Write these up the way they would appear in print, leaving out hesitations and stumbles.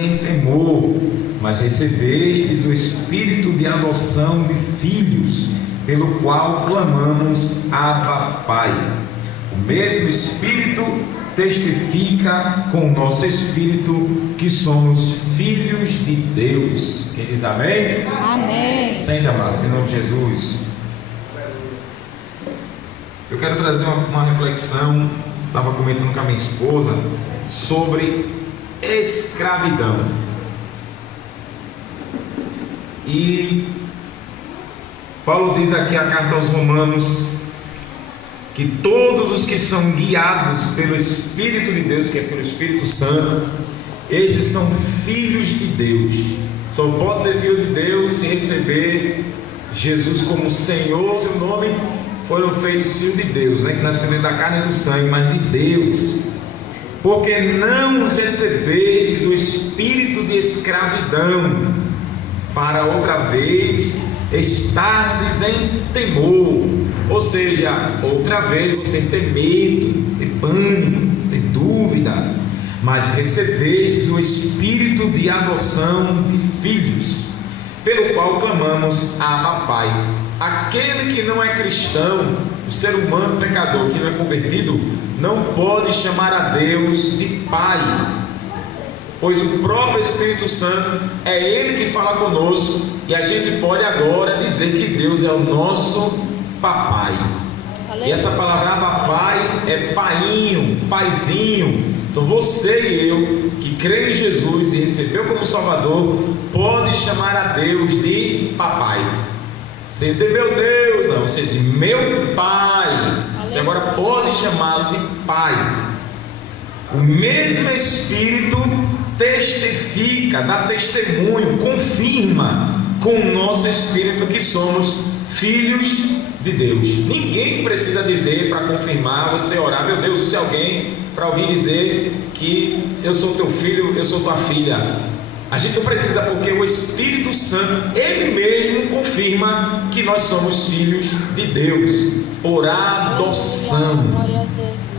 em temor, mas recebestes o Espírito de adoção de filhos, pelo qual clamamos Abba, Pai. O mesmo Espírito testifica com o nosso Espírito que somos filhos de Deus. Quem diz amém? Amém. Sente, amados, em nome de Jesus. Eu quero trazer uma reflexão, estava comentando com a minha esposa, sobre escravidão. E Paulo diz aqui a carta aos Romanos que todos os que são guiados pelo Espírito de Deus, que é pelo Espírito Santo, esses são filhos de Deus. Só pode ser filho de Deus se receber Jesus como Senhor. Seu nome foram feitos filhos de Deus, né? Que nasceram da carne e do sangue, mas de Deus. Porque não recebestes o espírito de escravidão, para outra vez estardes em temor. Ou seja, outra vez você tem medo, tem pânico, tem dúvida. Mas recebestes o espírito de adoção de filhos, pelo qual clamamos Abba, Pai. Aquele que não é cristão, o ser humano pecador que não é convertido, não pode chamar a Deus de Pai, pois o próprio Espírito Santo é Ele que fala conosco, e a gente pode agora dizer que Deus é o nosso papai. E essa palavra Abba, Pai é painho, paizinho. Então você e eu, que crê em Jesus e recebeu como Salvador, pode chamar a Deus de papai. Você diz meu Deus, não, você diz meu Pai. Você agora pode chamá-lo de Pai. O mesmo Espírito testifica, dá testemunho, confirma com o nosso Espírito que somos filhos de Deus. Ninguém precisa dizer para confirmar, você orar, meu Deus, use alguém para alguém dizer que eu sou teu filho, eu sou tua filha. A gente não precisa, porque o Espírito Santo, Ele mesmo confirma que nós somos filhos de Deus, por adoção. Glória a Jesus.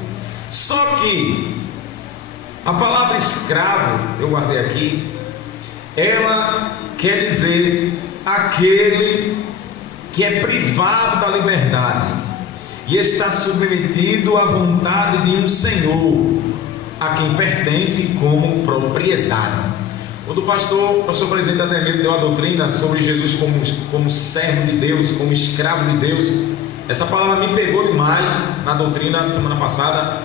Só que a palavra escravo, eu guardei aqui, ela quer dizer aquele que é privado da liberdade e está submetido à vontade de um senhor, a quem pertence como propriedade. Quando o pastor presidente da TME deu a doutrina sobre Jesus como servo de Deus, como escravo de Deus, essa palavra me pegou demais na doutrina da semana passada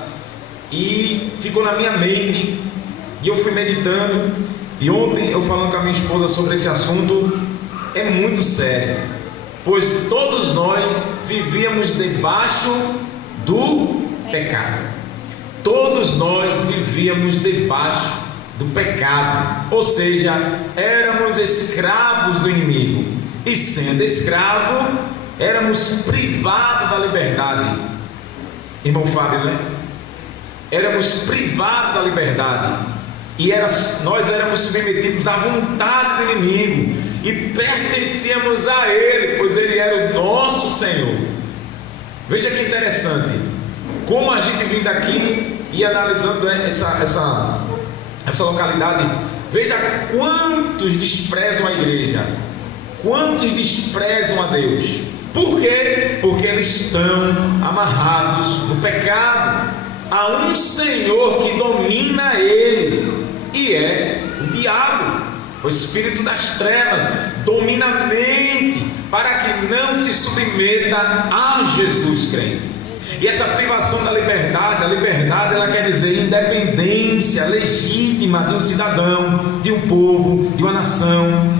e ficou na minha mente, e eu fui meditando. E ontem eu falando com a minha esposa sobre esse assunto, é muito sério, pois todos nós vivíamos debaixo do pecado. Todos nós vivíamos debaixo do pecado, ou seja, éramos escravos do inimigo, e sendo escravo, éramos privados da liberdade. Irmão Fábio, né? Éramos privados da liberdade, e nós éramos submetidos à vontade do inimigo, e pertencíamos a Ele, pois Ele era o nosso Senhor. Veja que interessante, como a gente vindo aqui e analisando essa localidade, veja quantos desprezam a igreja, quantos desprezam a Deus. Por quê? Porque eles estão amarrados no pecado. Há um Senhor que domina eles, e é o diabo, o espírito das trevas, domina a mente, para que não se submeta a Jesus crente. E essa privação da liberdade, a liberdade ela quer dizer independência legítima de um cidadão, de um povo, de uma nação,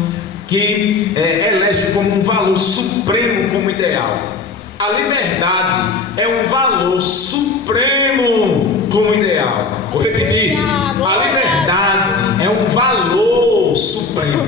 que elege como um valor supremo, como ideal. A liberdade é um valor supremo como ideal. Vou repetir, a liberdade é um valor supremo,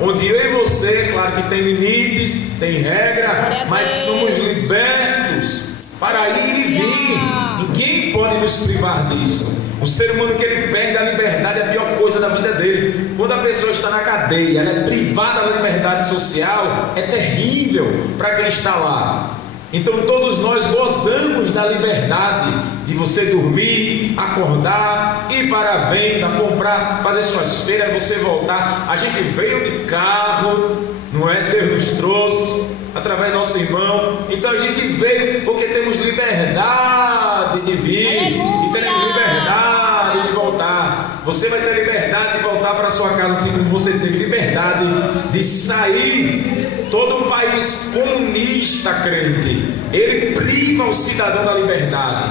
onde eu e você, claro que tem limites, tem regra, mas somos libertos para ir e vir. Ninguém pode nos privar disso. O ser humano que ele perde a liberdade é a pior coisa da vida dele. Quando a pessoa está na cadeia, ela é privada da liberdade social, é terrível para quem está lá. Então todos nós gozamos da liberdade de você dormir, acordar, ir para a venda, comprar, fazer suas feiras, você voltar. A gente veio de carro, não é? Deus nos trouxe através do nosso irmão. Então a gente veio porque temos liberdade de vir. E teremos liberdade de voltar. Você vai ter liberdade de voltar para a sua casa, assim como você teve liberdade de sair. Todo um país comunista, crente, ele priva o cidadão da liberdade.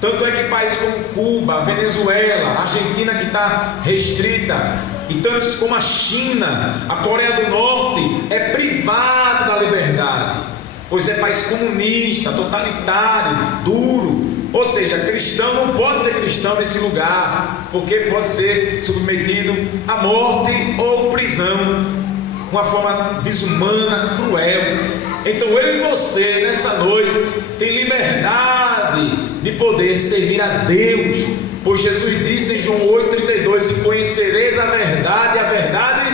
Tanto é que países como Cuba, Venezuela, Argentina, que está restrita, e tantos como a China, a Coreia do Norte, é privado da liberdade, pois é país comunista, totalitário, duro. Ou seja, cristão não pode ser cristão nesse lugar, porque pode ser submetido à morte ou prisão, uma forma desumana, cruel. Então eu e você nessa noite tem liberdade de poder servir a Deus, pois Jesus disse em João 8,32: e conhecereis a verdade, e a verdade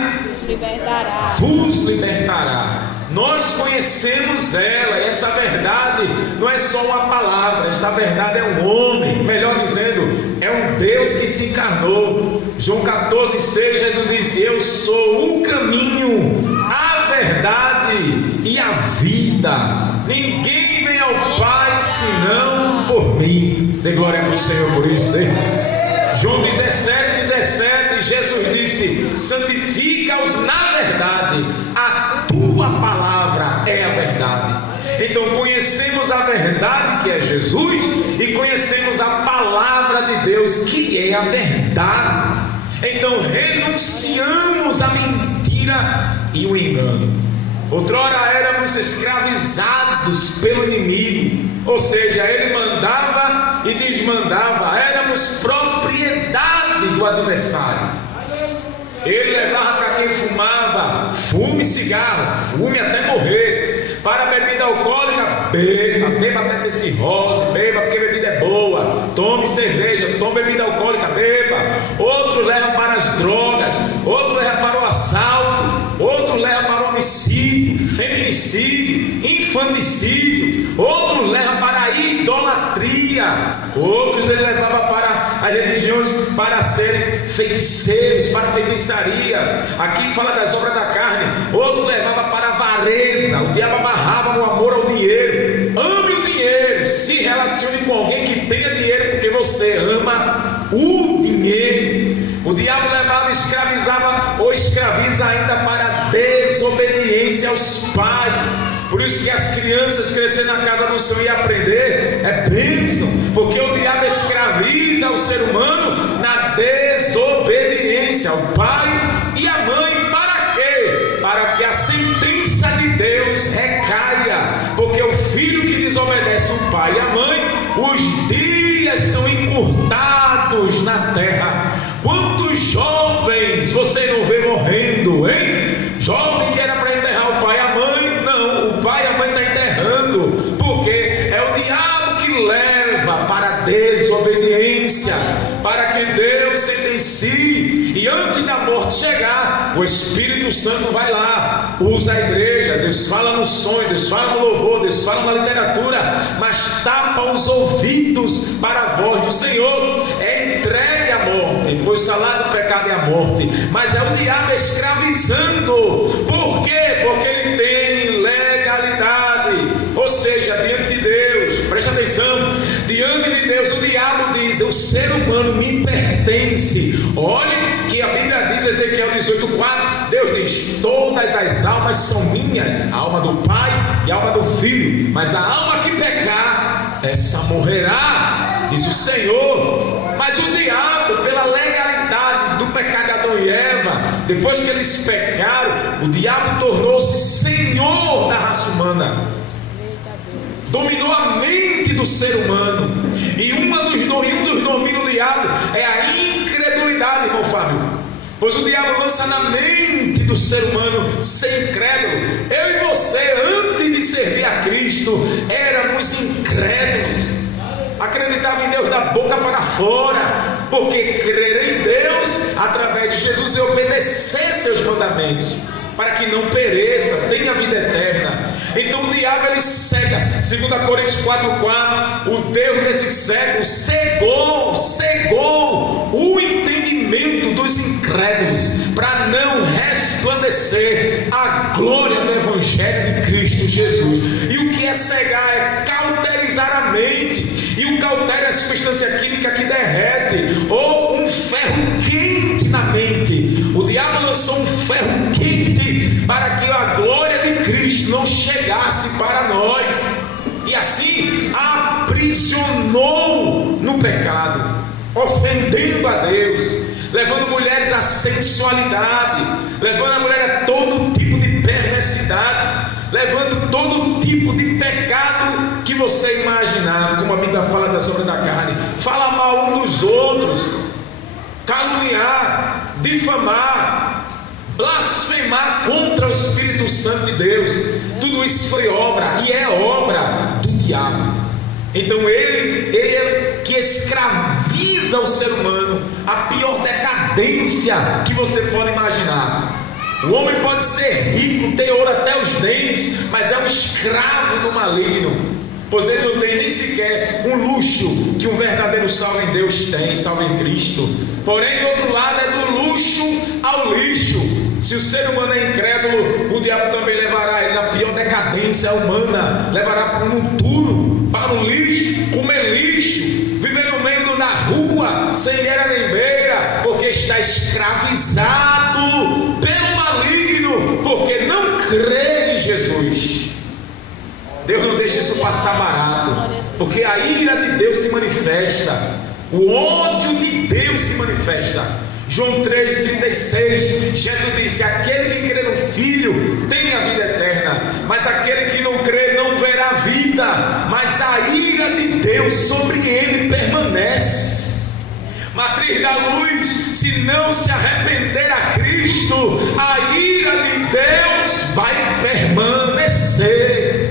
vos libertará. Nós conhecemos ela, e essa verdade não é só uma palavra, esta verdade é um homem, melhor dizendo, é um Deus que se encarnou. João 14,6, Jesus disse: eu sou o caminho, a verdade e a vida. Ninguém vem ao Pai senão por mim. Dê glória para o Senhor por isso, né? João 17,17, Jesus disse: santifica-os na verdade, a tua palavra é a verdade. Então conhecemos a verdade, que é Jesus, e conhecemos a palavra de Deus, que é a verdade. Então renunciamos à mentira e o engano. Outrora éramos escravizados pelo inimigo, ou seja, ele mandava e desmandava, éramos propriedade do adversário. Ele levava para quem fumava: fume cigarro, fume até morrer. Para a bebida alcoólica: beba até ter cirrose, beba porque bebida é boa. Tome cerveja, tome bebida alcoólica, beba. Outro leva para as drogas, outro leva para o assalto, outro leva para o homicídio, feminicídio, infanticídio, outro leva para a idolatria, outros ele levava para as religiões para serem feiticeiros, para feitiçaria. Aqui fala das obras da carne. Outro levava para a avareza. O diabo amarrava no amor ao dinheiro. Ame o dinheiro, se relacione com alguém que tenha dinheiro, porque você ama o dinheiro. O diabo levava, escravizava ou escraviza ainda para a desobediência aos pais. Por isso que as crianças crescer na casa do Senhor e aprender é bênção, porque o diabo escraviza o ser humano na desobediência ao pai e à mãe. Para quê? Para que a sentença de Deus recaia, porque o filho que desobedece o pai e a mãe, os dias são encurtados na terra. Quantos jovens você não vê morrendo, hein? Jovem que era para enterrar o pai e a mãe, não, o pai e a mãe está enterrando, porque é o diabo que leva para a desobediência, para que Deus sentencie, e antes da morte chegar, o Espírito Santo vai lá, usa a igreja, Deus fala no sonho, Deus fala no louvor, Deus fala na literatura, mas tapa os ouvidos para a voz do Senhor. É entregue à morte, pois o salário do pecado é a morte. Mas é o diabo escravizando. Por quê? Porque ele tem legalidade, ou seja, diante de Deus, preste atenção, diante de Deus o diabo diz: o ser humano me pertence. Olhe que a Bíblia diz, Ezequiel 18,4, Deus diz: todas as almas são minhas, a alma do Pai e a alma do Filho, mas a alma que pecar, essa morrerá, diz o Senhor. Mas o diabo, pela legalidade do pecado de Adão e Eva, depois que eles pecaram, o diabo tornou-se senhor da raça humana, dominou a mente do ser humano. E um dos domínios do diabo é a incredulidade, irmão Fábio, pois o diabo lança na mente do ser humano ser incrédulo. Eu e você, antes de servir a Cristo, éramos incrédulos, acreditava em Deus da boca para fora, porque crer em Deus através de Jesus e obedecer seus mandamentos. para que não pereça, tenha vida eterna. Então o diabo ele cega. 2 Coríntios 4,4, o Deus desse século cegou o entendimento dos incrédulos, para não resplandecer a glória do Evangelho de Cristo Jesus. E o que é cegar? É cauterizar a mente. E o cautério é a substância química que derrete, ou um ferro quente na mente. O diabo lançou um ferro quente para que a glória de Cristo não chegasse para nós, e assim aprisionou no pecado, ofendendo a Deus, levando mulheres à sensualidade, levando a mulher a todo tipo de perversidade, levando todo tipo de pecado que você imaginar, como a Bíblia fala das obras da carne. Fala mal um dos outros, caluniar, difamar, blasfemar contra o Espírito Santo de Deus. Tudo isso foi obra, e é obra do diabo. Então ele é que escraviza o ser humano, a pior decadência que você pode imaginar. O homem pode ser rico, ter ouro até os dentes, mas é um escravo do maligno, pois ele não tem nem sequer um luxo que um verdadeiro salvo em Deus tem, salvo em Cristo. Porém, do outro lado, é do luxo ao lixo. Se o ser humano é incrédulo, o diabo também levará ele na pior decadência humana, levará para o futuro, para o lixo, comer lixo, viver no meio da rua, sem guerra nem beira, porque está escravizado pelo maligno, porque não crê em Jesus. Deus não deixa isso passar barato, porque a ira de Deus se manifesta, o ódio de Deus se manifesta. João 3,36, Jesus disse: aquele que crê no Filho tem a vida eterna, mas aquele que não crê não verá vida, mas a ira de Deus sobre ele permanece. Matriz da luz, se não se arrepender a Cristo, a ira de Deus vai permanecer.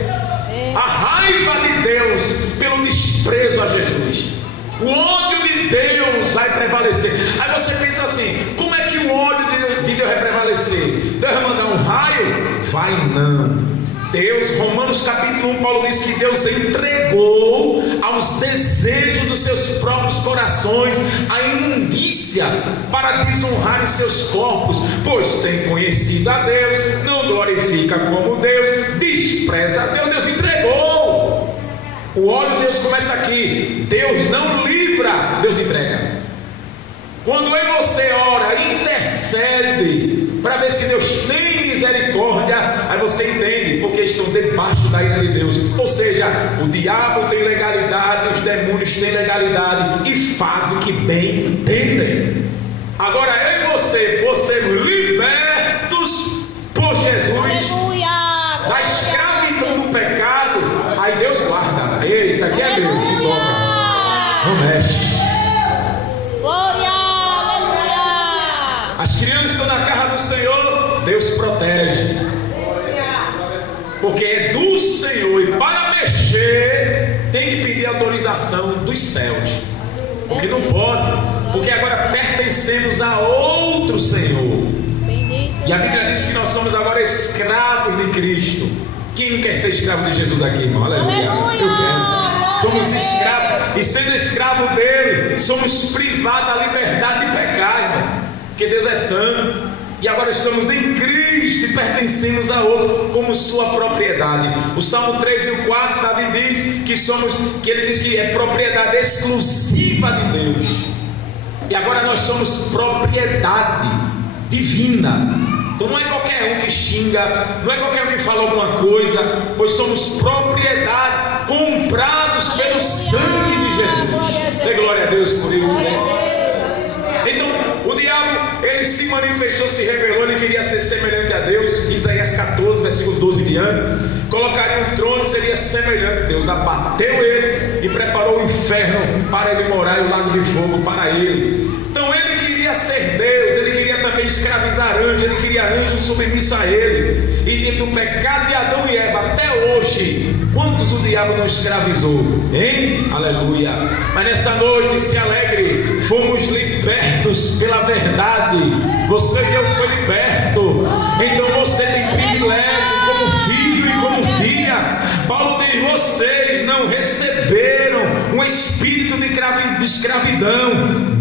A raiva de Deus pelo desprezo a Jesus, o ódio de Deus vai prevalecer. Aí você pensa assim: como é que o ódio de Deus vai prevalecer? Deus vai mandar um raio? Vai não. Deus, Romanos capítulo 1, Paulo diz que Deus entregou aos desejos dos seus próprios corações a imundícia para desonrar seus corpos, pois tem conhecido a Deus, não glorifica como Deus, despreza a Deus. Deus entregou. O ódio de Deus começa aqui. Deus não livra, Deus entrega. Quando eu e você ora, intercede para ver se Deus tem misericórdia, aí você entende porque estão debaixo da ira de Deus. Ou seja, o diabo tem legalidade, os demônios têm legalidade e fazem o que bem entendem. Agora eu e você, por sermos libertos por Jesus, aleluia, da escravidão do pecado, aí Deus guarda. Ei, isso aqui é Deus que toca, não mexe. Glória, aleluia. As crianças estão na casa do Senhor, Deus protege, porque é do Senhor, e para mexer tem que pedir autorização dos céus, porque não pode, porque agora pertencemos a outro Senhor. E a Bíblia diz que nós somos agora escravos de Cristo. Quem não quer ser escravo de Jesus aqui, irmão? Aleluia. Eu quero. Somos escravos, e sendo escravo dele, somos privados da liberdade de pecar, irmão, porque Deus é santo. E agora estamos em Cristo e pertencemos a outro como sua propriedade. O Salmo 3 e o 4, Davi diz que ele diz que é propriedade exclusiva de Deus. E agora nós somos propriedade divina. Então não é qualquer um que xinga, não é qualquer um que fala alguma coisa, pois somos propriedade, comprados pelo sangue de Jesus. Dê glória a Deus por isso, né? Então o diabo, ele se manifestou, se revelou, ele queria ser semelhante a Deus. Isaías 14, versículo 12 em diante, colocaria um trono e seria semelhante a Deus. Abateu ele e preparou o inferno para ele morar, e o lago de fogo para ele. Então ele queria ser Deus, ele queria também escravizar anjos, ele queria anjos submissos a ele. E dentro do pecado de Adão e Eva até hoje, quantos o diabo não escravizou, hein? Aleluia. Mas nessa noite se alegre, fomos libertos pela verdade. Você e eu foi liberto. Então você vocês não receberam um espírito de escravidão.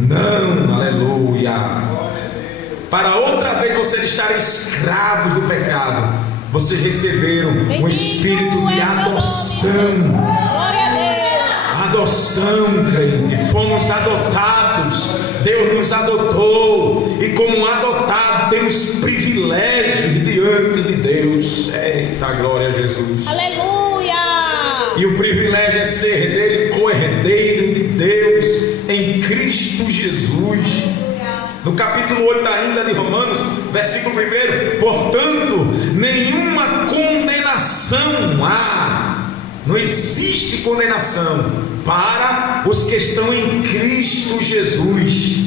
Não, aleluia. Para outra vez vocês estarem escravos do pecado, vocês receberam um espírito de adoção. Adoção, crente. Fomos adotados. Deus nos adotou. E como adotado, temos privilégios diante de Deus. Eita, glória a Jesus. Aleluia. E o privilégio é ser herdeiro e co-herdeiro de Deus em Cristo Jesus. No capítulo 8 ainda de Romanos, versículo 1: portanto, nenhuma condenação há. Não existe condenação para os que estão em Cristo Jesus,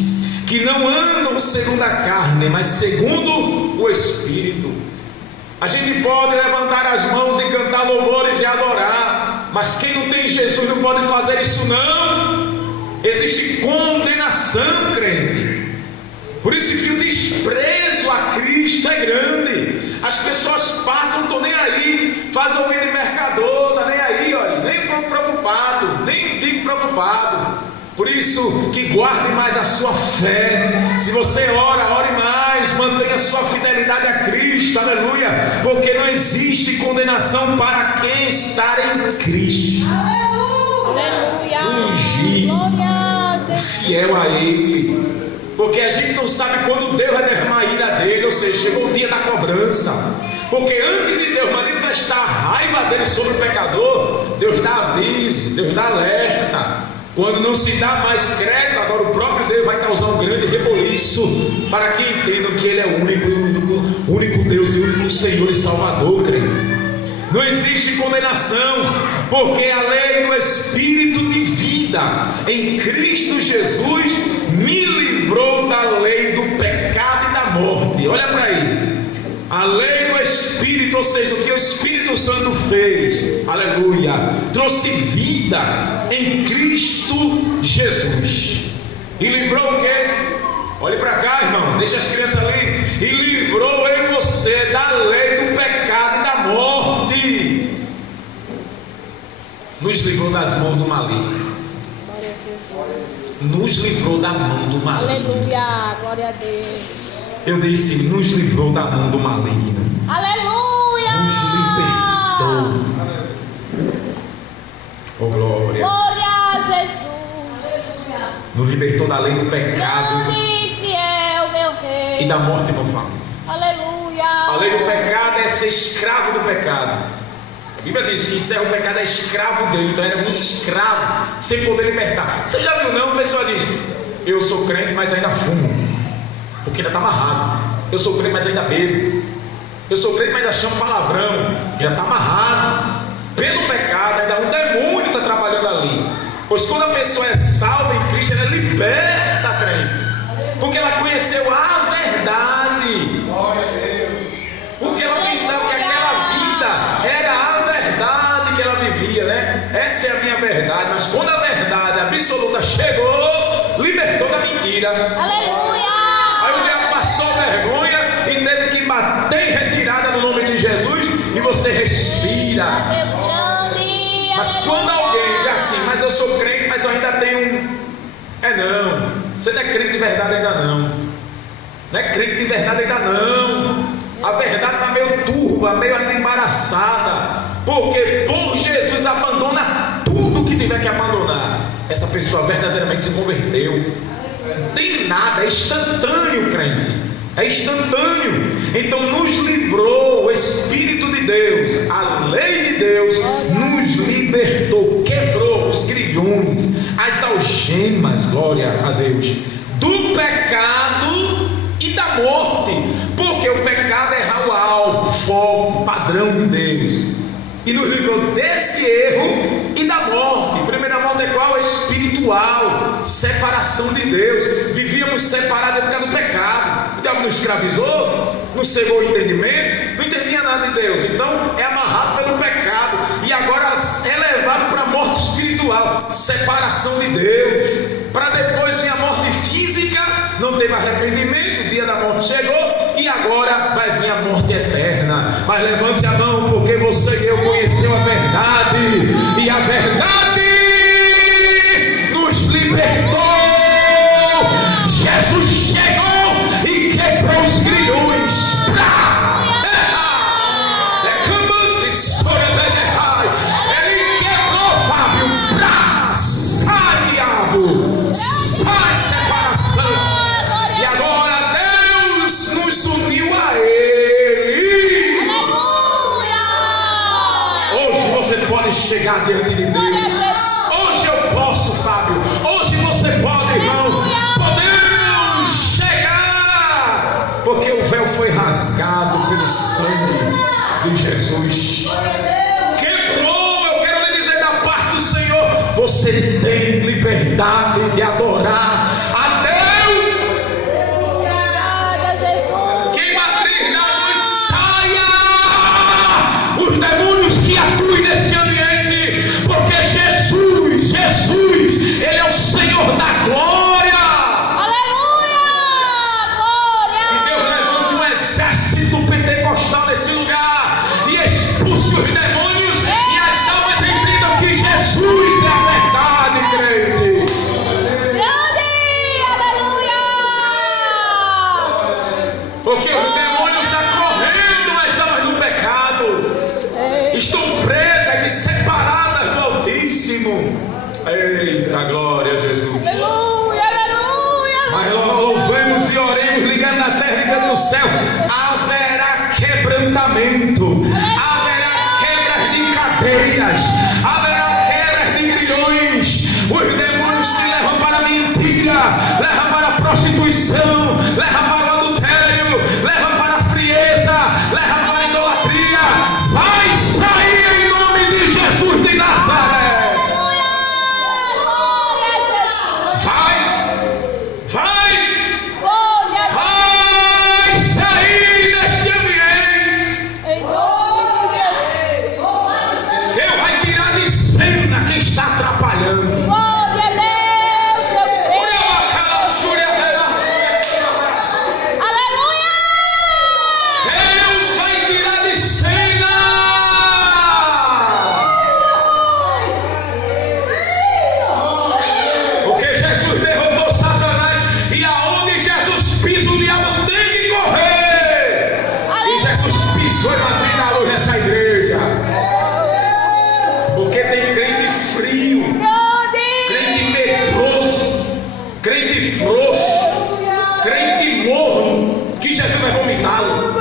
que não andam segundo a carne, mas segundo o Espírito. A gente pode levantar as mãos e cantar louvores e adorar, mas quem não tem Jesus não pode fazer isso não. Existe condenação, crente. Por isso que o desprezo a Cristo é grande. As pessoas passam, não estão nem aí, fazem ouvir de mercador, não está nem aí, olha, nem preocupado, nem fique preocupado. Por isso que guarde mais a sua fé. Se você ora, ore mais, mantenha sua fidelidade a Cristo, aleluia, porque não existe condenação para quem está em Cristo. Aleluia. Ungir, fiel a Ele. Porque a gente não sabe quando Deus vai derramar a ira dele, ou seja, chegou o dia da cobrança. Porque antes de Deus manifestar a raiva dele sobre o pecador, Deus dá aviso, Deus dá alerta. Quando não se dá mais crédito, agora o próprio Deus vai causar um grande reboliço para que entendam que Ele é o único Deus e o único Senhor e Salvador, crente. Não existe condenação, porque a lei do Espírito de vida em Cristo Jesus me livrou da lei do pecado e da morte. Olha para aí, a lei do Espírito, ou seja, o que o Espírito Santo fez, aleluia, trouxe vida em Cristo Jesus. E livrou o quê? Olhe para cá, irmão, deixa as crianças ali. E livrou eu e você da lei do pecado e da morte. Nos livrou das mãos do maligno. Nos livrou da mão do maligno. Aleluia, glória a Deus. Eu disse, nos livrou da mão do maligno. Aleluia. Nos libertou. Oh glória. Glória a Jesus. Nos libertou da lei do pecado. Grande e fiel, meu rei. E da morte, não fala. Aleluia. A lei do pecado é ser escravo do pecado. A Bíblia diz que encerra o pecado é escravo dele. Então era um escravo, sem poder libertar. Você já viu não? A pessoa diz, eu sou crente, mas ainda fumo, porque ainda está amarrado. Eu sou crente, mas ainda bebo. Eu sou crente, mas ainda chamo palavrão, já está amarrado pelo pecado. Ainda um demônio está trabalhando ali. Pois quando a pessoa é salva em Cristo, ela é liberta, crente, porque ela conheceu a verdade. Glória a Deus. Porque ela pensava que aquela vida era a verdade que ela vivia, né? Essa é a minha verdade. Mas quando a verdade absoluta chegou, libertou da mentira. Aleluia. Aí o diabo passou vergonha e teve que bater em retirada no nome de Jesus. E você respira. Deus grande. Mas quando alguém diz assim, mas eu sou crente, mas eu ainda tenho não, você não é crente de verdade ainda não. Não é crente de verdade ainda não. A verdade está meio turva, meio ainda embaraçada. Porque por Jesus abandona tudo que tiver que abandonar. Essa pessoa verdadeiramente se converteu. Não tem nada, é instantâneo, crente. É instantâneo. Então nos livrou o Espírito de Deus, a lei de Deus nos libertou, quebrou os grilhões, as algemas, glória a Deus, do pecado e da morte. Porque o pecado é errar o alvo, o foco, o padrão de Deus. E nos livrou desse erro e da morte. Primeira morte é qual? Espiritual, separação de Deus. Vivíamos separados por causa do pecado. O diabo nos escravizou, nos cegou o entendimento, não entendia nada de Deus. Então é amarrado pelo pecado e agora é levado para a morte espiritual, separação de Deus. Para depois vir a morte física, não teve arrependimento, o dia da morte chegou e agora vai vir a morte eterna. Mas levante a mão, porque você e eu conheceu a verdade. a verdade nos libertou. Jesus chegou e quebrou os grilhões. Ele quebrou, Fábio. Sai, diabo. Sai, separação. E agora Deus nos uniu a Ele. Hoje você pode chegar diante de Deus. Hoje eu posso, Fábio. Hoje você pode, irmão. Podemos chegar. Porque o véu foi rasgado pelo sangue de Jesus. Quebrou. Eu quero lhe dizer da parte do Senhor. Você tem liberdade de adorar a Deus. Que matriz da luz saia. Os demônios que atuem nesse ambiente. Porque Jesus, Ele é o Senhor da glória. Aleluia! Glória! E Deus levante um exército pentecostal nesse lugar e expulse os demônios e as almas entendam que Jesus é a verdade, crente. Grande! Aleluia! Porque os demônios acorrendo as almas do pecado estão presas e separadas do Altíssimo. Eita glória a Jesus. Aleluia! Aleluia! Mas louvemos e oremos, ligando na terra e ligando no céu. Haverá quebrantamento, haverá quebras de cadeias, haverá quebras de grilhões. Os demônios que levam para a mentira, levam para a prostituição, levam para o adultério, levam para a frieza, levam para a idolatria, vai sair em nome de Jesus de Nazaré. Glória a Jesus! Vai, vai. Glória a Vai sair deste ambiente. Em nome de Jesus! Deus vai tirar de cena quem está atrapalhando. Glória a Deus! Eu creio! Aleluia! Deus vai tirar de cena. Porque Jesus derrubou Satanás e aonde Jesus pisa o diabo tem que correr. E Jesus pisou e bateu na luz nessa igreja. Porque tem crente frio, crente medroso, crente frouxo, crente morno, que Jesus vai vomitá-lo.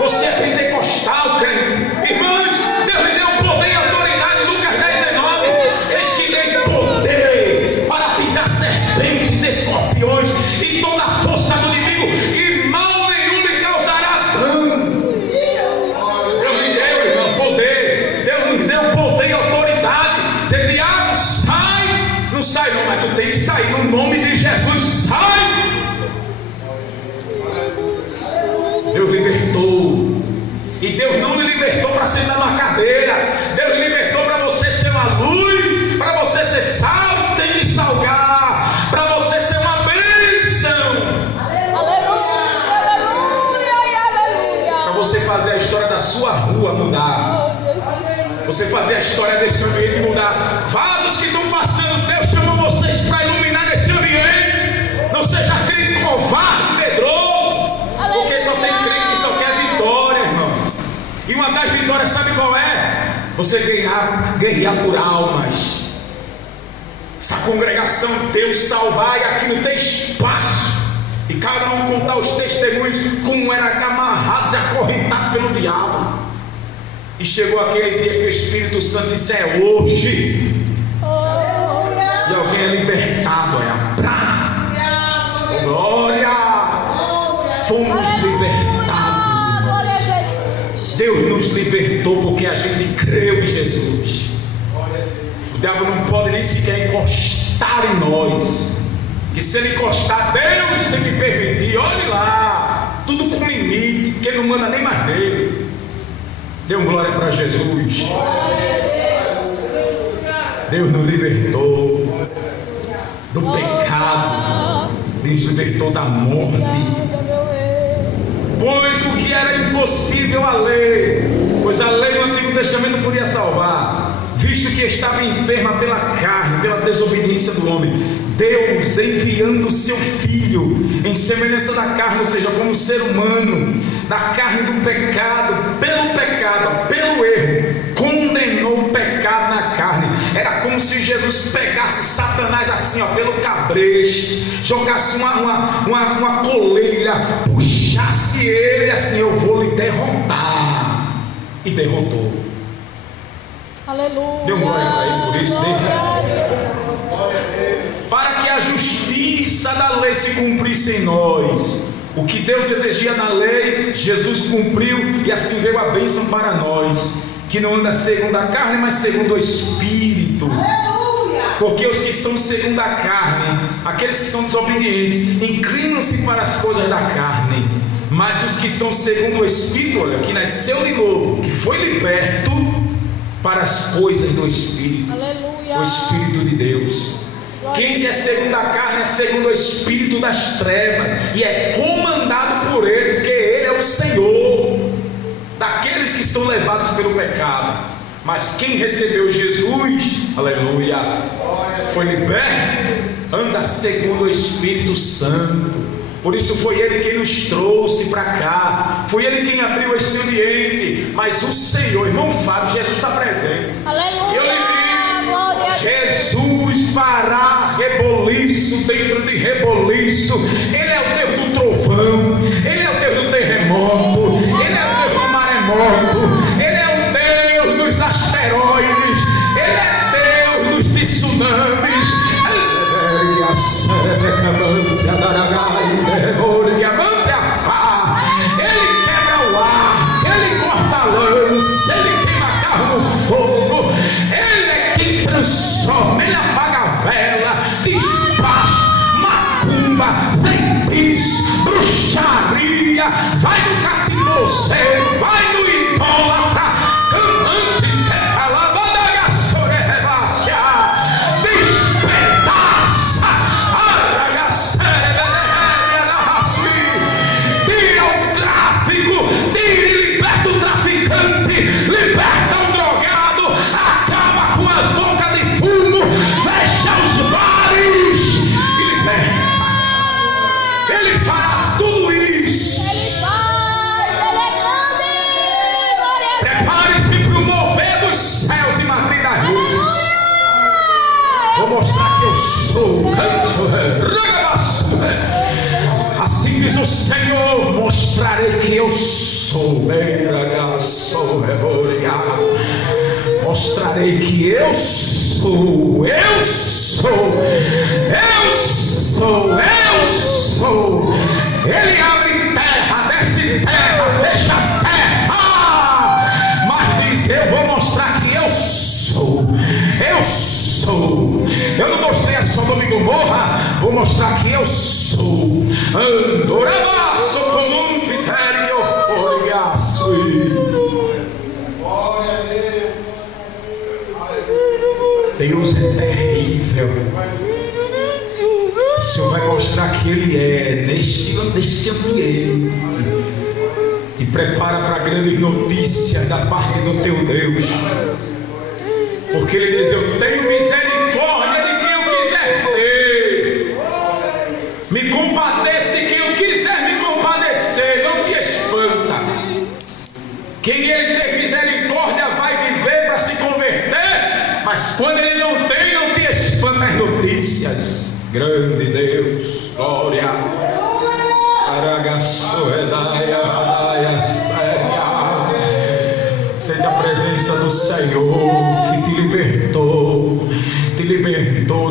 Você é pentecostal, crente. Irmãos, Deus lhe deu poder e autoridade. Lucas 10:19. Eis que dei poder para pisar serpentes, escorpiões e toda a força do inimigo, e mal nenhum lhe causará dano. Deus lhe deu, irmão, poder. Deus nos deu poder e autoridade. Se diabo sai, não sai não, mas tu tem que sair no nome de Jesus. Sai! Deus libertou. E Deus não me libertou para sentar numa cadeira. Deus me libertou para você ser uma luz, para você ser sal, tem que salgar, para você ser uma bênção, Aleluia! Aleluia! E aleluia! para você fazer a história da sua rua mudar, Glória a Jesus! você fazer a história desse ambiente mudar. Vasos que estão passando, Deus chamou vocês para iluminar esse ambiente. Não seja crente covarde, medroso, porque só tem crente que só quer vitória, irmão. E uma das vitórias, sabe qual é? Você guerrear por almas. Essa congregação, Deus salvar, e aqui não tem espaço. E cada um contar os testemunhos como eram amarrados e acorrentados pelo diabo. E chegou aquele dia que o Espírito Santo disse: é hoje. E alguém é libertado, glória! Fomos libertados, Glória a Jesus! Deus nos libertou porque a gente creu em Jesus. O diabo não pode nem sequer encostar em nós. Que se ele encostar, Deus tem que permitir. Olhe lá, tudo com limite, que ele não manda nem mais nele. Dê uma glória para Jesus. Deus nos libertou do pecado, nos libertou da morte. Pois o que era impossível a lei, pois a lei no Antigo Testamento não podia salvar, visto visto que estava enferma pela carne, pela desobediência do homem, Deus enviando o seu Filho em semelhança da carne, ou seja, como ser humano, da carne do pecado, pelo erro, condenou o pecado na carne. Era como se Jesus pegasse Satanás assim, ó, pelo cabresto, jogasse uma coleira, puxasse ele assim: eu vou lhe derrotar. E derrotou. Aleluia. Deu glória para ele por isso, né? Para que a justiça da lei se cumprisse em nós. O que Deus exigia na lei, Jesus cumpriu, e assim veio a bênção para nós, que não anda segundo a carne, mas segundo o Espírito. Porque os que são segundo a carne, aqueles que são desobedientes, inclinam-se para as coisas da carne. Mas os que são segundo o Espírito, olha, que nasceu de novo, que foi liberto para as coisas do Espírito. Aleluia. O Espírito de Deus. Quem é segundo a carne é segundo o espírito das trevas, e é comandado por ele, porque ele é o Senhor daqueles que são levados pelo pecado. Mas quem recebeu Jesus, aleluia, foi liberto, anda segundo o Espírito Santo. Por isso foi ele quem nos trouxe para cá, foi ele quem abriu esse ambiente. Mas o Senhor, irmão Fábio, Jesus está presente. Aleluia. Eu lhe digo, Jesus fará reboliço dentro de reboliço. Ele é o Deus do trovão, ele é o Deus do terremoto, ele é o Deus do maremoto, ele é o Deus dos asteroides, ele é Deus dos tsunamis. Ele quebra o ar, ele corta a lança, ele queima carro no fogo, ele é quem transforma, ele apaga a vela, despacha, macumba, feitiço, bruxaria, vai no cativoceiro, vai no idólatra, amante, calabadagasore, rebácia, despedaça, tira o tráfico, tira e liberta o traficante, liberta o drogado, acaba com as bocas de fumo, fecha os bares e liberta. Ele fará tudo isso. Ele é grande. Prepare-se para o mover dos céus e matriz das luzes. Vou mostrar que eu sou. Assim diz o Senhor: mostrarei que eu sou. Mostrarei que eu sou. Eu sou. Eu sou. Eu sou. Ele abre terra, desce terra, fecha terra. Mas diz: eu vou mostrar que eu sou. Eu sou. Eu não mostrei a Sodoma e Gomorra, vou mostrar que eu sou. Andorabaço como um critério foriaço. Deus é terrível. O Senhor vai mostrar que Ele é neste ambiente. Te prepara para grandes notícias da parte do teu Deus. Porque Ele diz: eu tenho misericórdia de quem eu quiser ter, me compadeço de quem eu quiser me compadecer. Não te espanta. Quem Ele tem misericórdia vai viver para se converter. Mas quando Ele não tem, não te espanta as notícias. Grande Deus, glória. Sente a presença do Senhor que te libertou,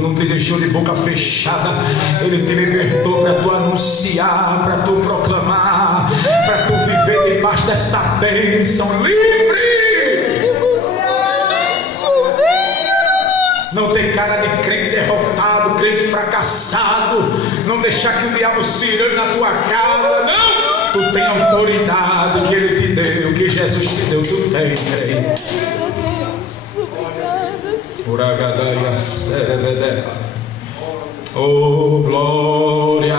não te deixou de boca fechada. Ele te libertou para tu anunciar, para tu proclamar, para tu viver debaixo desta bênção livre. Não ter cara de crente derrotado, crente fracassado. Não deixar que o diabo se irane na tua casa. Não! Tu tem autoridade que Ele te deu, que Jesus te deu. Tu tem, crente. Oh, glória.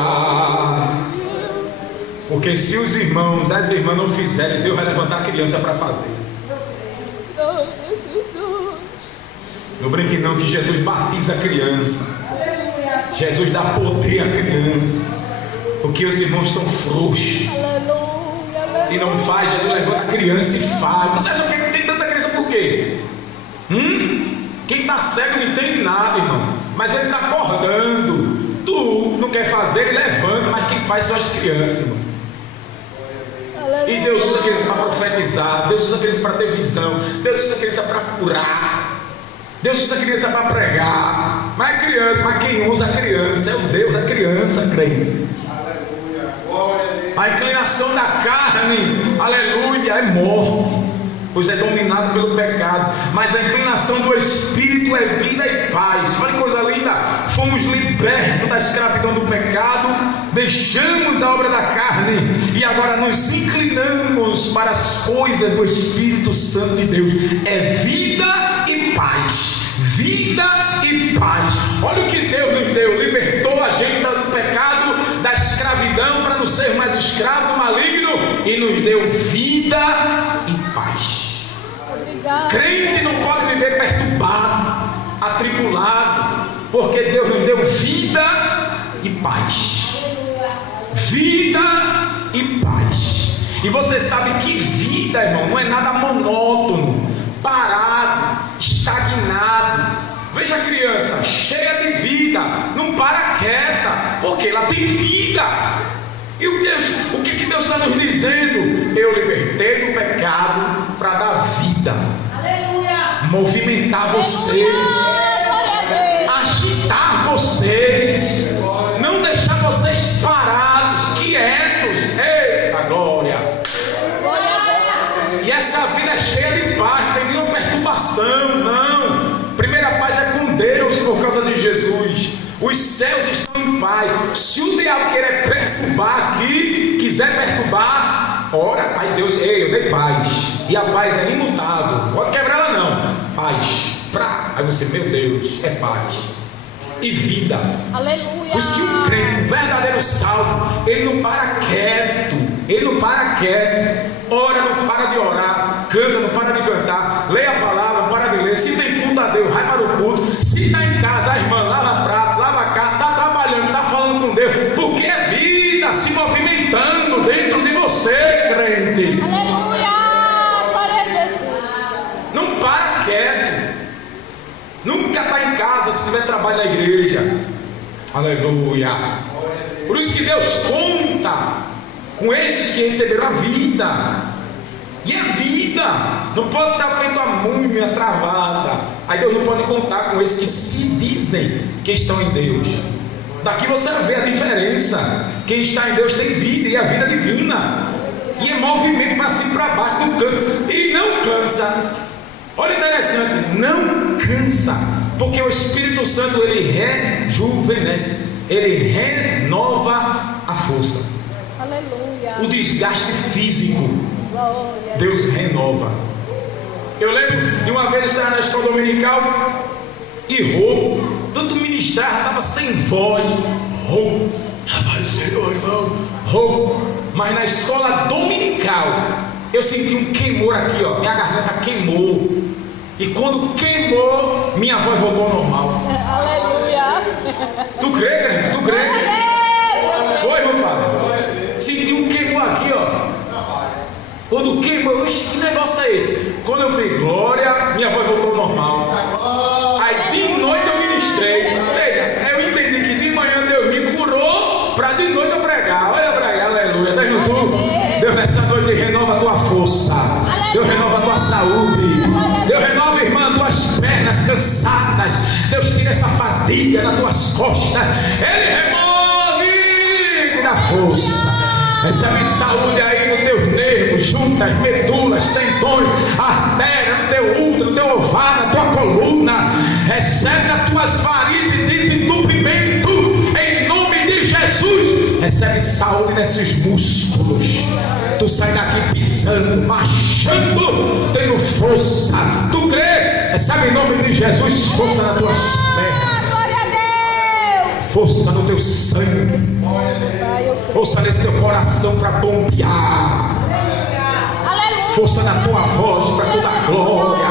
Porque se os irmãos, as irmãs não fizerem, Deus vai levantar a criança para fazer. Não brinque não que Jesus batiza a criança. Jesus dá poder à criança. Porque os irmãos estão frouxos. Se não faz, Jesus levanta a criança e faz. Você acha que tem tanta criança por quê? Quem está cego não entende nada, irmão. Mas ele está acordando. Tu não quer fazer, ele levanta. Mas quem faz são as crianças, irmão. E Deus usa a criança para profetizar. Deus usa a criança para ter visão. Deus usa a criança para curar. Deus usa a criança para pregar. Mas é criança, mas quem usa a criança é o Deus da criança, crente. A inclinação da carne, aleluia, é morte, pois é dominado pelo pecado. Mas a inclinação do Espírito é vida e paz. Olha que coisa linda. Fomos libertos da escravidão do pecado, deixamos a obra da carne e agora nos inclinamos para as coisas do Espírito Santo de Deus. É vida e paz. Vida e paz. Olha o que Deus nos deu. Libertou a gente do pecado, da escravidão, para não ser mais escravo do maligno, e nos deu vida e paz. Obrigado. Crente não pode viver perturbado, atribulado, porque Deus nos deu vida e paz. Vida e paz. E você sabe que vida, irmão, não é nada monótono, parado, estagnado. Veja a criança cheia de vida, não para quieta, porque ela tem vida. E o que Deus está nos dizendo? Eu libertei do pecado para dar vida. Aleluia. Movimentar vocês, agitar vocês, não deixar vocês parados, quietos. Eita glória! E essa vida é cheia de paz, não tem nenhuma perturbação, não. Primeira paz é com Deus por causa de Jesus. Os céus estão em paz. Se o diabo querer perturbar aqui, quiser perturbar, ora, aí Deus, eu dei paz. E a paz é imutável. Não pode quebrar ela não. Paz. Aí você, meu Deus, é paz. E vida. Aleluia. Pois que um crente, um verdadeiro salvo, ele não para quieto. Ele não para quieto. Ora, não para de orar. Canta, não para de cantar. Lê a palavra, não para de ler. Se tem culto a Deus, vai para o culto. Se está em casa, a irmã lava prato, lava a casa, está trabalhando, está falando com Deus. Porque é vida se movimentando dentro de você, crente. Aleluia. Glória a Jesus. Não para quieto. Nunca está em casa se tiver trabalho na igreja. Aleluia. Por isso que Deus conta com esses que receberam a vida. E a vida não pode estar feito a múmia travada. Aí Deus não pode contar com esses que se dizem que estão em Deus. Daqui você vai ver a diferença. Quem está em Deus tem vida, e a vida divina. E é movimento para cima e para baixo, no canto. E não cansa. Olha interessante, não cansa, porque o Espírito Santo ele rejuvenesce, ele renova a força. Aleluia. O desgaste físico, glória. Deus renova. Eu lembro de uma vez estar na escola dominical e rouco, tanto ministrar, estava sem voz, rouco, rapaz, Senhor, irmão, rouco, mas na escola dominical eu senti um queimor aqui, ó, minha garganta queimou. E quando queimou, minha voz voltou ao normal. Aleluia. Tu crê, cara? Tu crê? Foi, meu pai? Senti um queimor aqui, ó. Quando queimou, que negócio é esse? Quando eu falei, glória, minha voz voltou ao normal. Aí de noite eu ministrei. Veja, eu entendi que de manhã Deus me curou para de noite eu pregar. Olha pra cá, aleluia. Tá indo tu? Deus nessa noite renova a tua força. Deus renova a tua saúde. Deus renova, irmã, tuas pernas cansadas. Deus tira essa fadiga nas tuas costas. Ele remove e dá força. Recebe saúde aí no teu nervo, juntas, medulas, tendões, artéria, no teu útero, no teu ovário, na tua coluna. Recebe nas tuas varizes desentupimento em nome de Jesus. Recebe saúde nesses músculos. Tu sai daqui pisando, marchando, tendo força. Tu crê? Recebe em nome de Jesus força nas tuas pernas. Glória a Deus. Força no teu sangue. Força nesse teu coração para bombear. Força na tua voz para toda a glória.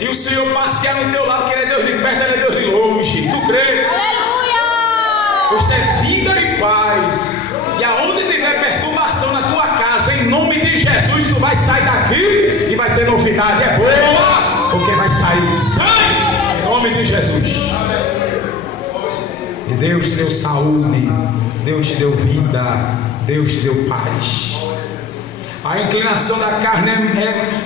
E o Senhor passear no teu lado, que Ele é Deus de perto, Ele é Deus de longe. Tu crê? Aleluia! Isto é vida e paz. E aonde tiver perturbação na tua casa, em nome de Jesus, tu vai sair daqui e vai ter novidade. É boa, porque vai sair sangue, em nome de Jesus. E Deus te deu saúde, Deus te deu vida, Deus te deu paz. A inclinação da carne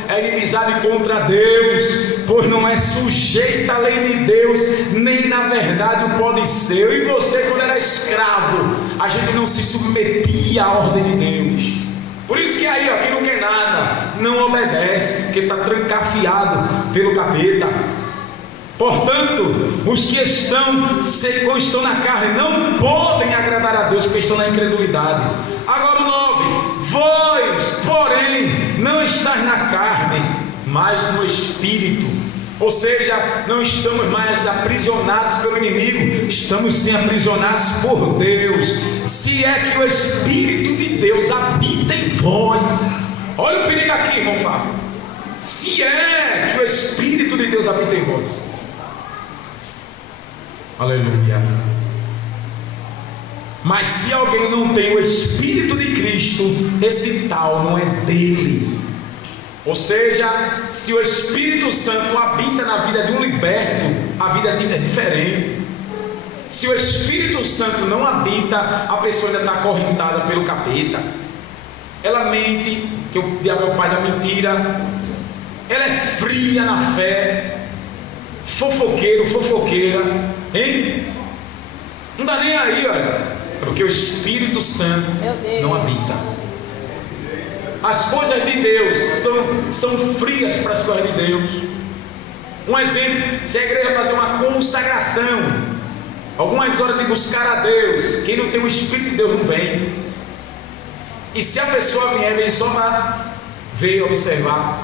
é inimizade contra Deus, pois não é sujeita à lei de Deus, nem na verdade o pode ser. Eu e você, quando era escravo, a gente não se submetia à ordem de Deus. Por isso que aí, ó, quem não quer nada, não obedece, porque está trancafiado pelo capeta. Portanto, os que estão na carne não podem agradar a Deus, porque estão na incredulidade. Agora o 9: vós, porém, não estáis na carne, mas no Espírito. Ou seja, não estamos mais aprisionados pelo inimigo, estamos sim aprisionados por Deus. Se é que o Espírito de Deus habita em vós. Olha o perigo aqui, irmão Fábio. Se é que o Espírito de Deus habita em vós. Aleluia. Mas se alguém não tem o Espírito de Cristo, esse tal não é dele. Ou seja, se o Espírito Santo habita na vida de um liberto, a vida é diferente. Se o Espírito Santo não habita, a pessoa ainda está acorrentada pelo capeta. Ela mente, que o diabo é o pai da mentira. Ela é fria na fé. Fofoqueiro, fofoqueira, hein? Não dá nem aí, olha, porque o Espírito Santo não habita. As coisas de Deus são frias para as coisas de Deus. Um exemplo: se a igreja fazer uma consagração, algumas horas de buscar a Deus, quem não tem o Espírito de Deus não vem. E se a pessoa vier, ele só vai ver e observar.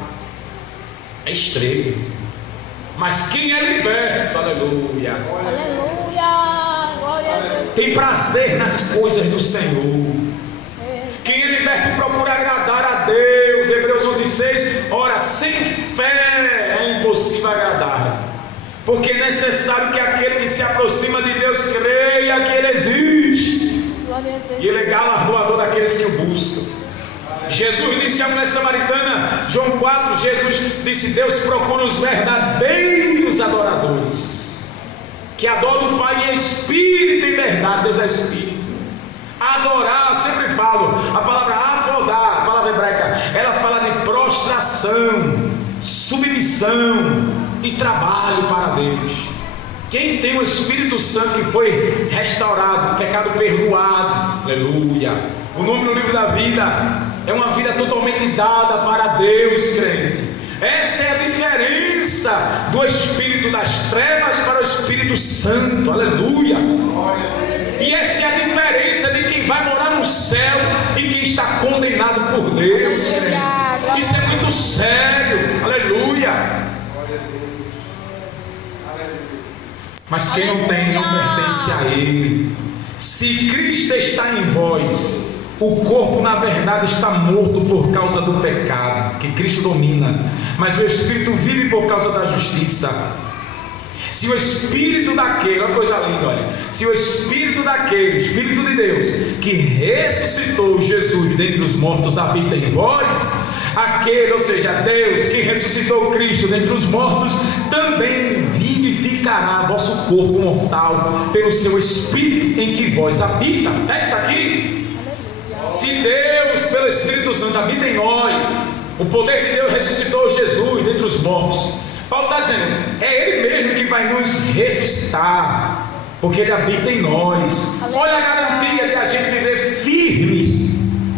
É estranho. Mas quem é liberto, aleluia, Aleluia! Glória a Jesus. tem prazer nas coisas do Senhor. Quem é liberto procura agradar a Deus. Hebreus 11:6. Ora, sem fé é impossível agradar, porque é necessário que aquele que se aproxima de Deus creia que Ele existe, Glória a Jesus. e Ele é galardoador daqueles que o buscam. Jesus disse à mulher samaritana, João 4, Jesus disse: Deus procura os verdadeiros adoradores, que adoram o Pai em espírito e verdade. Deus é espírito. Adorar, eu sempre falo, a palavra avodar, a palavra hebraica, ela fala de prostração, submissão e trabalho para Deus. Quem tem o Espírito Santo que foi restaurado, pecado perdoado, aleluia, o nome no livro da vida é uma vida totalmente dada para Deus, crente. Essa é a diferença do Espírito das trevas para o Espírito Santo, aleluia. E essa é a diferença de quem vai morar no céu e quem está condenado por Deus, crente. Isso é muito sério, aleluia. Mas quem não tem, não pertence a Ele. Se Cristo está em vós, o corpo na verdade está morto por causa do pecado, que Cristo domina, mas o Espírito vive por causa da justiça. Se o Espírito daquele, olha que coisa linda, olha, se o Espírito daquele, Espírito de Deus, que ressuscitou Jesus dentre os mortos habita em vós, aquele, ou seja, Deus que ressuscitou Cristo dentre os mortos, também vivificará vosso corpo mortal pelo seu Espírito em que vós habita. É isso aqui. Se Deus, pelo Espírito Santo, habita em nós, o poder de Deus ressuscitou Jesus dentre os mortos. Paulo está dizendo, é Ele mesmo que vai nos ressuscitar, porque Ele habita em nós. Olha a garantia de a gente viver firmes.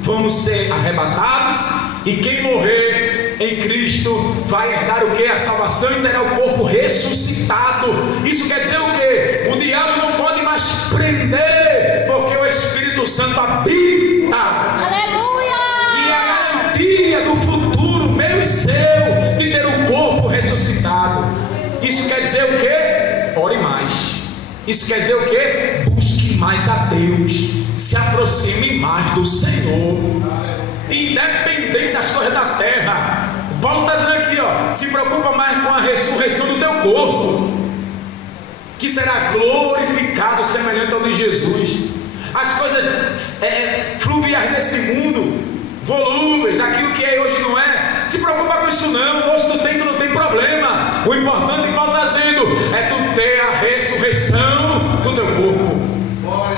Vamos ser arrebatados, e quem morrer em Cristo vai herdar o que? A salvação, e terá o corpo ressuscitado. Isso quer dizer o quê? O diabo não pode mais prender, porque o Espírito Santo habita. Aleluia! E a garantia do futuro meu e seu de ter o corpo ressuscitado. Isso quer dizer o quê? Ore mais. Isso quer dizer o quê? Busque mais a Deus, se aproxime mais do Senhor, independente das coisas da terra. Paulo está dizendo aqui, ó, se preocupa mais com a ressurreição do teu corpo, que será glorificado semelhante ao de Jesus. As coisas fluviais desse mundo, volúveis, aquilo que é hoje não é, se preocupa com isso não. Hoje tu não tem problema. O importante, Paulo está dizendo, é tu ter a ressurreição do teu corpo,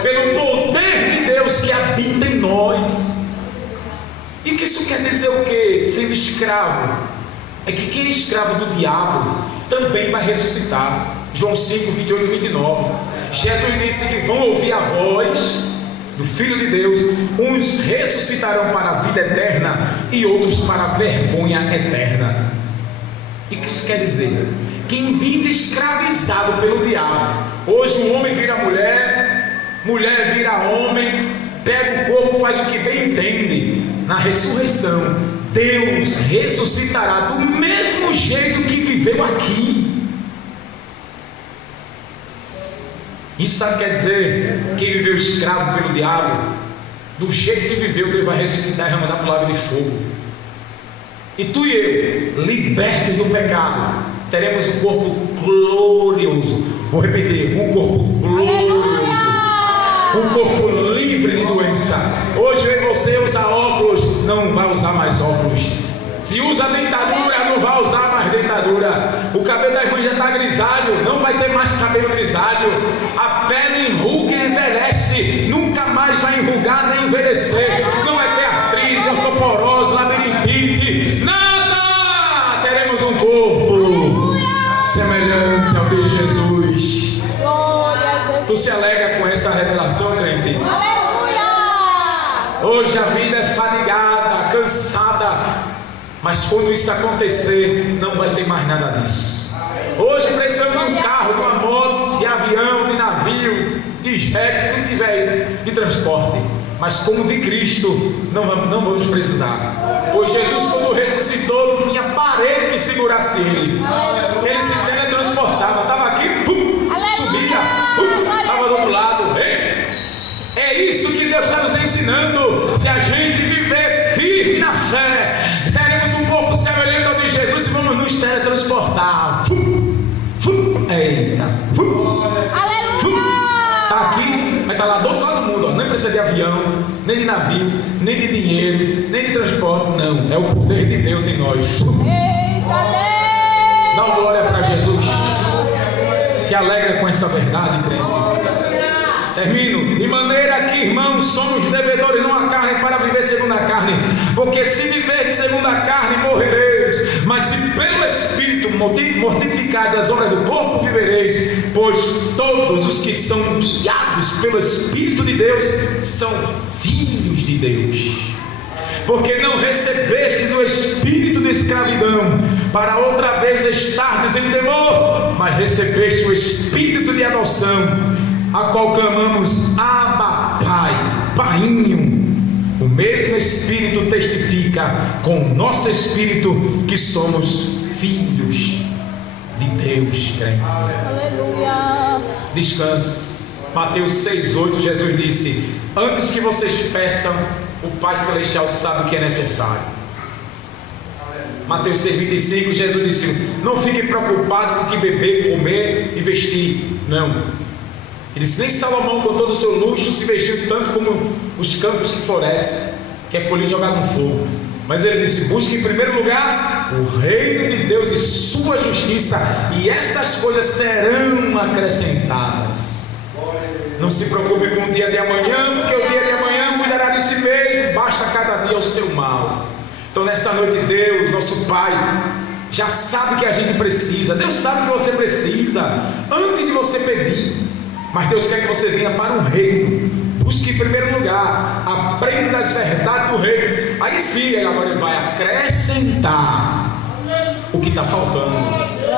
pelo poder de Deus que habita em nós. E que isso quer dizer o quê? Sendo escravo, é que quem é escravo do diabo também vai ressuscitar. João 5, 28 e 29. Jesus disse que vão ouvir a voz do Filho de Deus, uns ressuscitarão para a vida eterna e outros para a vergonha eterna. E o que isso quer dizer? Quem vive escravizado pelo diabo, hoje o homem vira mulher, mulher vira homem, pega o corpo, faz o que bem entende. Na ressurreição, Deus ressuscitará do mesmo jeito que viveu aqui. Isso sabe o que quer dizer? Quem viveu escravo pelo diabo, do jeito que viveu, Deus vai ressuscitar e vai mandar para o lago de fogo. E tu e eu, libertos do pecado, teremos um corpo glorioso. Vou repetir, um corpo glorioso, um corpo livre de doença. Hoje eu e você usar óculos, não vai usar mais óculos. Se usa dentadura, não vai usar mais dentadura. O cabelo das mães já está grisalho, não vai ter mais cabelo grisalho. A pele enruga e envelhece, nunca mais vai enrugar nem envelhecer. Não vai ter artrite, osteoporose, labirintite, nada. Teremos um corpo semelhante ao de Jesus. Glória a Jesus. Tu se alegra com essa revelação, crente? Aleluia. Hoje a vida é fadigada, cansada. Mas quando isso acontecer, não vai ter mais nada disso. Hoje precisamos de um carro, de uma moto, de avião, de navio, de jet, tudo que veio de transporte. Mas como de Cristo, não vamos precisar. Pois Jesus, quando ressuscitou, não tinha parede que segurasse ele. Ele se teletransportava, estava aqui, pum, subia, estava do outro lado. É isso que Deus está nos ensinando. Se a gente viver firme na fé, teremos um corpo semelhante ao de Jesus e vamos nos teletransportar. Eita! Aleluia! Está aqui, mas está lá do outro lado do mundo. Ó. Nem precisa de avião, nem de navio, nem de dinheiro, nem de transporte. Não, é o poder de Deus em nós. Eita Deus! Dá uma glória para Jesus. Te alegra com essa verdade, crente. Termino. De maneira que, irmãos, somos devedores não à carne para viver segundo a carne. Porque se viver segundo a carne, morrereis. Mas se pelo Espírito mortificados as obras do corpo, vivereis. Pois todos os que são guiados pelo Espírito de Deus são filhos de Deus. Porque não recebestes o espírito de escravidão, para outra vez estardes em temor, mas recebeste o espírito de adoção, a qual clamamos, Abba, Pai, Painho. O mesmo Espírito testifica com o nosso Espírito que somos filhos de Deus, crente. Aleluia. Descanse. Mateus 6,8, Jesus disse: antes que vocês peçam, o Pai Celestial sabe o que é necessário. Mateus 6,25, Jesus disse: não fique preocupado com o que beber, comer e vestir. Não. Ele disse: nem Salomão, com todo o seu luxo, se vestiu tanto como os campos que florescem, que é colhido e jogado no fogo. Mas ele disse: busque em primeiro lugar o reino de Deus e sua justiça, e estas coisas serão acrescentadas. Não se preocupe com o dia de amanhã, porque o dia de amanhã cuidará de si mesmo, basta cada dia o seu mal. Então nessa noite, Deus, nosso Pai, já sabe o que a gente precisa. Deus sabe o que você precisa antes de você pedir. Mas Deus quer que você venha para o reino. Busque em primeiro lugar, aprenda as verdades do reino. Aí sim, agora Ele vai acrescentar o que está faltando.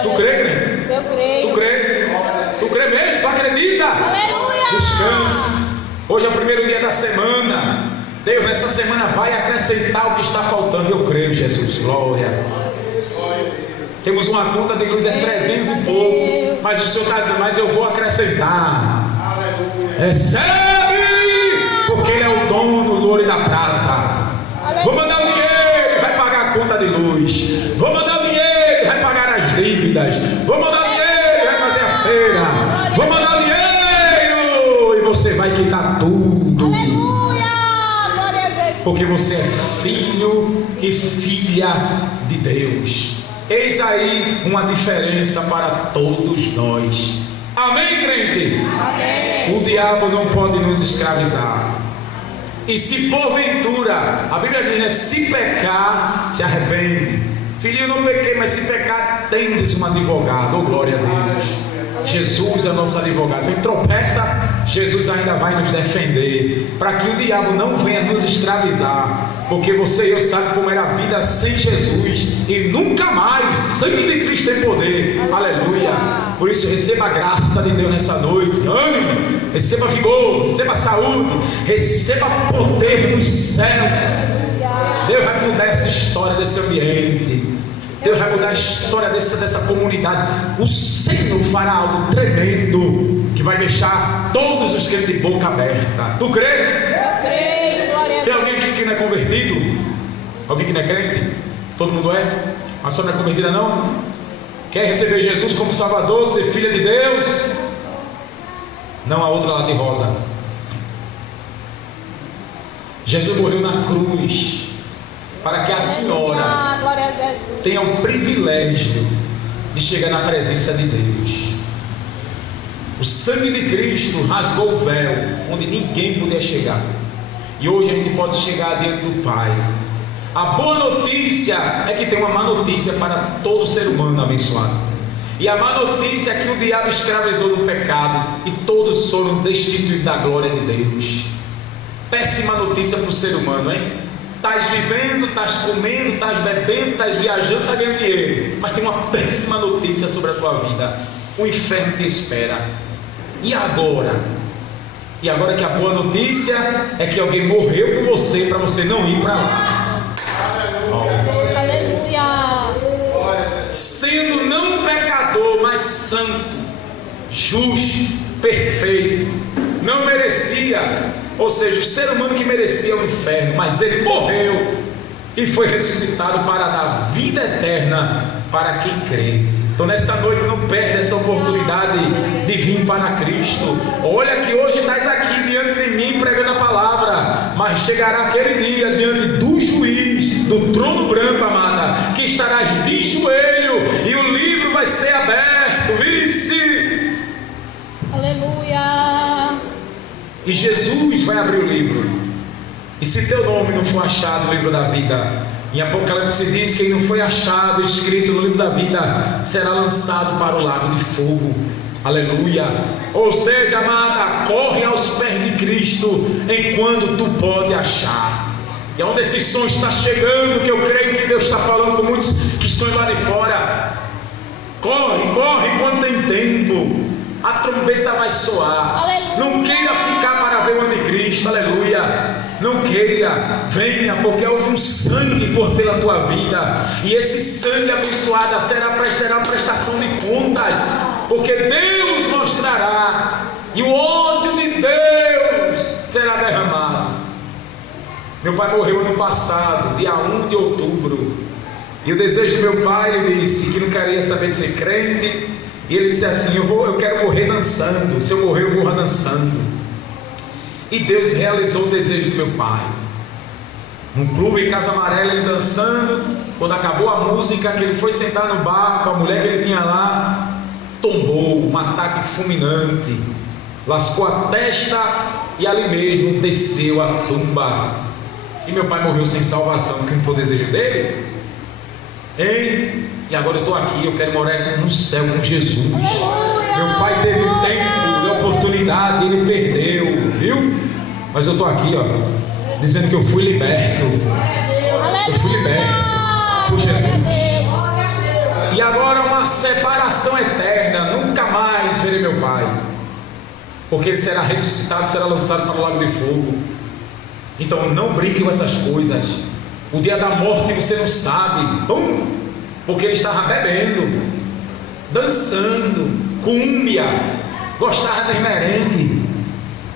Tu crê, crê? Eu creio. Tu crê? Tu crê mesmo? Tu acredita? Aleluia! Descanse. Hoje é o primeiro dia da semana. Deus nessa semana vai acrescentar o que está faltando. Eu creio, Jesus. Glória a Deus. Temos uma conta de luz, é 300 e pouco. Mas o Senhor está dizendo: mas eu vou acrescentar. Recebe! Porque Ele é o dono do ouro e da prata. Vou mandar o dinheiro, vai pagar a conta de luz. Vou mandar o dinheiro, porque você é filho e filha de Deus. Eis aí uma diferença para todos nós. Amém, crente? Amém. O diabo não pode nos escravizar. E se porventura, a Bíblia diz, né, se pecar, se arrepende. Filhinho, não pequei, mas se pecar, tendes um advogado. Oh, glória a Deus. Jesus é o nosso advogado. Se tropeça, Jesus ainda vai nos defender, para que o diabo não venha nos escravizar, porque você e eu sabemos como era a vida sem Jesus, e nunca mais. Sangue de Cristo tem poder. Aleluia. Por isso receba a graça de Deus nessa noite. Ânimo, receba vigor, receba saúde, receba poder dos céus. Deus vai mudar essa história desse ambiente. Deus vai mudar a história dessa comunidade. O Senhor fará algo tremendo, que vai deixar todos os crentes de boca aberta. Tu crê? Eu creio, glória a Deus. Tem alguém aqui que não é convertido? Alguém que não é crente? Todo mundo é? Mas só não é convertida não? Quer receber Jesus como Salvador, ser filha de Deus? Não há outra lá de rosa. Jesus morreu na cruz para que a senhora glória a Jesus, tenha o privilégio de chegar na presença de Deus. O sangue de Cristo rasgou o véu onde ninguém podia chegar, e hoje a gente pode chegar diante do Pai. A boa notícia é que tem uma má notícia para todo ser humano abençoado. E a má notícia é que o diabo escravizou do pecado e todos foram destituídos da glória de Deus. Péssima notícia para o ser humano, hein? Estás vivendo, estás comendo, estás bebendo, estás viajando, estás ganhando dinheiro, mas tem uma péssima notícia sobre a tua vida: o inferno te espera. E agora? E agora que a boa notícia é que alguém morreu por você, para você não ir para lá. aleluia. Sendo não pecador, mas santo, justo, perfeito, não merecia. Ou seja, o ser humano que merecia o inferno, mas ele morreu e foi ressuscitado para dar vida eterna para quem crê. Então nessa noite não perde essa oportunidade de vir para Cristo. Olha que hoje estás aqui diante de mim pregando a palavra, mas chegará aquele dia diante do juiz, do trono branco, amada, que estarás de joelho e o livro vai ser aberto. Vice. Aleluia. E Jesus vai abrir o livro. E se teu nome não for achado no livro da vida, em Apocalipse diz que quem não foi achado escrito no livro da vida será lançado para o lago de fogo. Aleluia. Ou seja, amada, corre aos pés de Cristo enquanto tu pode achar. E onde esse som está chegando, que eu creio que Deus está falando com muitos que estão lá de fora. Corre, corre quando tem tempo. A trombeta vai soar. Aleluia. Não queira ficar para ver o anticristo. Aleluia. Não queira. Venha, porque houve um sangue pela tua vida, e esse sangue abençoado terá prestação de contas, porque Deus mostrará, e o ódio de Deus será derramado. Meu pai morreu ano passado, dia 1 de outubro, e o desejo do meu pai, ele disse que não queria saber de ser crente. E ele disse assim: eu quero morrer dançando. Se eu morrer, eu morro dançando. E Deus realizou o desejo do meu pai. Num clube em Casa Amarela, ele dançando. Quando acabou a música, que ele foi sentar no bar com a mulher que ele tinha lá, tombou um ataque fulminante, lascou a testa e ali mesmo desceu a tumba. E meu pai morreu sem salvação. Quem foi o desejo dele? Hein? E agora eu estou aqui, eu quero morar no céu com Jesus. Meu pai teve um tempo de oportunidade, ele perdeu, viu? Mas eu estou aqui, ó, dizendo que eu fui liberto. Eu fui liberto por Jesus. E agora uma separação eterna. Nunca mais verei meu pai, porque ele será ressuscitado, será lançado para o lago de fogo. Então não brinque com essas coisas. O dia da morte você não sabe. Porque ele estava bebendo, dançando, cúmbia, gostava de merengue.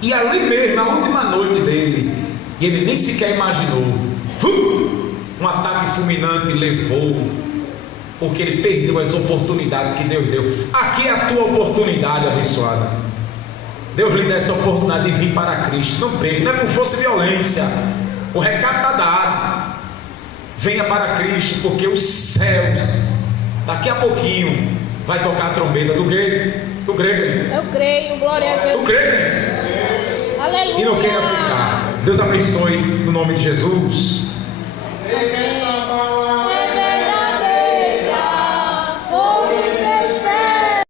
E ali mesmo, na última noite dele, e ele nem sequer imaginou, um ataque fulminante levou, porque ele perdeu as oportunidades que Deus deu. Aqui é a tua oportunidade, abençoada. Deus lhe dá essa oportunidade de vir para Cristo. Não perca, não é por força e violência, O recado está dado. Venha para Cristo, porque os céus, daqui a pouquinho, vai tocar a trombeta do grego. Tu crê, crente? Eu creio, glória a Jesus. Tu crê, crente? Aleluia. E não queira ficar. Deus abençoe no nome de Jesus.